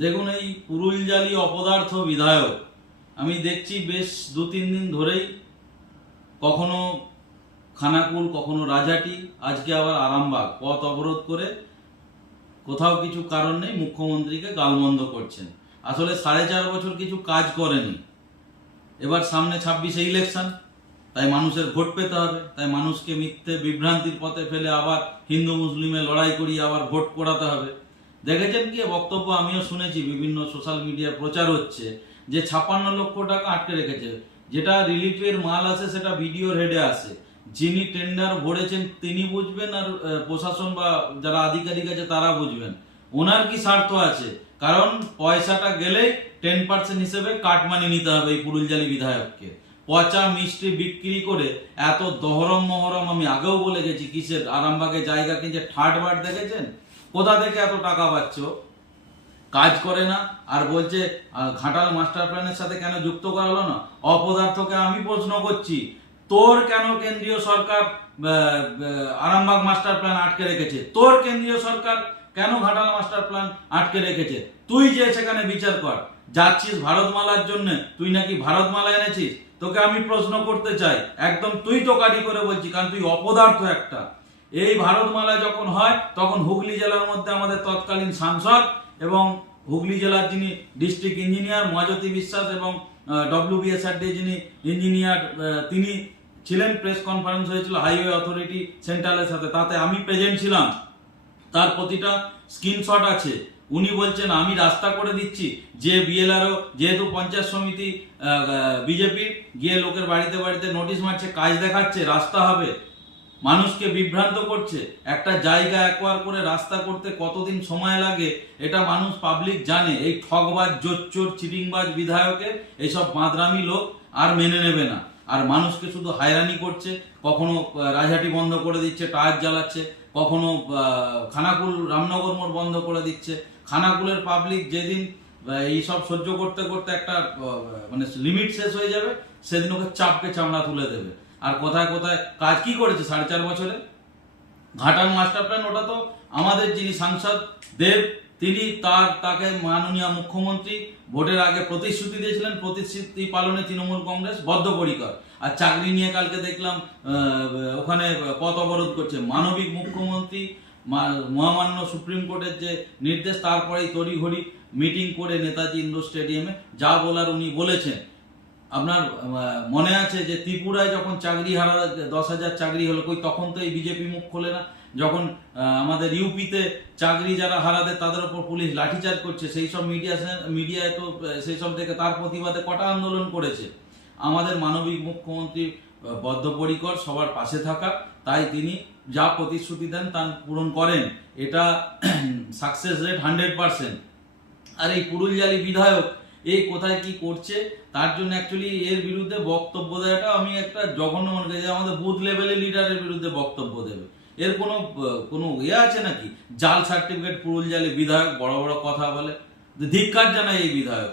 দেখুন এই পুরুলজালি অপদার্থ বিধায়ক, আমি দেখছি বেশ দু তিন দিন ধরেই কখনো খানাকুল, কখনো রাজাটি, আজকে আবার আরামবাগ। পথ অবরোধ করে কোথাও কিছু কারণ নেই, মুখ্যমন্ত্রীকে গালমন্দ করছেন। আসলে সাড়ে চার বছর কিছু কাজ করেনি। এবার সামনে ছাব্বিশে ইলেকশন, তাই মানুষের ভোট পেতে হবে, তাই মানুষকে মিথ্যে বিভ্রান্তির পথে ফেলে আবার হিন্দু মুসলিমে লড়াই করিয়ে আবার ভোট করাতে হবে। দেখেছেন কি? বক্তব্য আমিও শুনেছি, বিভিন্ন সোশ্যাল মিডিয়ায় প্রচার হচ্ছে, যে ছাপ্পান্ন লক্ষ টাকা আটকে রেখেছে। যেটা রিলিফের মাল আছে সেটা ভিডিওর হেডে আসে। যিনি টেন্ডার ভরেছেন, তিনি বুঝবেন আর প্রশাসন বা যারা আধিকারিক আছে, তারা বুঝবেন। ওনার কি স্বার্থ আছে? কারণ পয়সাটা গেলেই টেন পার্সেন্ট হিসেবে কাটমানি নিতে হবে এই পুরুলজালি বিধায়ককে। পচা মিষ্টি বিক্রি করে এত দহরম মহরম আমি আগেও বলে গেছি, কিসের? আরামবাগে জায়গা কিনছে ঠাট বাট দেখেছেন? কোথা থেকে এত টাকা পাচ্ছ? কাজ করে না, আর বলছে ঘাটাল মাস্টার প্ল্যানের সাথে কেন যুক্ত করা হলো না? অপদার্থকে আমি প্রশ্ন করছি, তোর কেন কেন্দ্রীয় সরকার আরামবাগ মাস্টার প্ল্যান আটকে রেখেছে? তোর কেন্দ্রীয় সরকার কেন ঘাটাল মাস্টার প্ল্যান আটকে রেখেছে? তুই যে সেখানে বিচার কর, যাচ্ছিস ভারতমালার জন্য, তুই নাকি ভারতমালা এনেছিস? তোকে আমি প্রশ্ন করতে চাই, একদম তুই তো কারি করে বলছি, কারণ তুই অপদার্থ একটা। এই ভারতমালা যখন হয়, তখন হুগলি জেলার মধ্যে আমাদের তৎকালীন সাংসদ এবং হুগলি জেলার যিনি ডিস্ট্রিক্ট ইঞ্জিনিয়ার মহাজ্যোতি বিশ্বাস এবং ডব্লিউবিএসআরডি যিনি ইঞ্জিনিয়ার তিনি ছিলেন, প্রেস কনফারেন্স হয়েছিল হাইওয়ে অথরিটি সেন্ট্রালের সাথে। তাতে আমি প্রেজেন্ট ছিলাম। তার প্রতিটা স্ক্রিনশট আছে। উনি বলছেন, আমি রাস্তা করে দিচ্ছি। যে বিএলআরও যেহেতু পঞ্চায়েত সমিতি বিজেপির, গিয়ে লোকের বাড়িতে বাড়িতে নোটিশ মারছে, কাজ দেখাচ্ছে, রাস্তা হবে। মানুষকে বিভ্রান্ত করছে। একটা জায়গা একবার করে রাস্তা করতে কতদিন সময় লাগে, এটা মানুষ পাবলিক জানে। এই ঠকবাজ জোচ্চোর, চিটিংবাজ বিধায়কের এইসব বাঁদরামি লোক আর মেনে নেবে না। আর মানুষকে শুধু হয়রানি করছে, কখনো রাজহাটি বন্ধ করে দিচ্ছে, টায়ার জ্বালাচ্ছে, কখনো খানাকুল, রামনগর মোড় বন্ধ করে দিচ্ছে। খানাকুলের পাবলিক যেদিন এইসব সহ্য করতে করতে একটা মানে লিমিট শেষ হয়ে যাবে, সেদিন ওকে চাপকে চামড়া তুলে দেবে। আর কোথায় কোথায় কাজ কি করেছে? সাড়ে চার বছরে? ঘাটাল মাস্টার প্ল্যান ওটা তো আমাদের যিনি সাংসদ দেব, তিনি তার, তাকে মাননীয় মুখ্যমন্ত্রী ভোটের আগে প্রতিশ্রুতি দিয়েছিলেন, প্রতিশ্রুতি পালনে তৃণমূল কংগ্রেস বদ্ধপরিকর। আর চাকরি নিয়ে কালকে দেখলাম ওখানে পথ অবরোধ করছে। মানবিক মুখ্যমন্ত্রী মহামান্য সুপ্রিম কোর্টের যে নির্দেশ, তারপরেই তড়িঘড়ি মিটিং করে নেতাজি ইন্ডোর স্টেডিয়ামে যা বলার উনি বলেছেন। আপনার মনে আছে যে ত্রিপুরায় যখন চাকরি হারা, দশ হাজার চাকরি হলো, কই তখন তো এই বিজেপি মুখ খোলে না। যখন আমাদের ইউপিতে চাকরি যারা হারাদের তাদের উপর পুলিশ লাঠিচার্জ করছে, সেই সব মিডিয়া মিডিয়ায় তো, সেই সব থেকে তার প্রতিবাদে কটা আন্দোলন করেছে। আমাদের মানবিক মুখ্যমন্ত্রী বদ্ধপরিকর সবার পাশে থাকা, তাই তিনি যা প্রতিশ্রুতি দেন তা পূরণ করেন। এটা সাকসেস রেট হান্ড্রেড পার্সেন্ট আর এই পুরুলজালি বিধায়ক এই কোথায় কি করছে, তার জন্য অ্যাকচুয়ালি এর বিরুদ্ধে বক্তব্য দেওয়াটা আমি একটা জঘন্য মনে করি যে আমাদের বুথ লেভেলের লিডারের বিরুদ্ধে বক্তব্য দেবে। এর কোনো কোনো ইয়ে আছে নাকি? জাল সার্টিফিকেট পুরুল জালে বিধায়ক, বড় বড় কথা বলে। ধিক্কার জানায় এই বিধায়ক।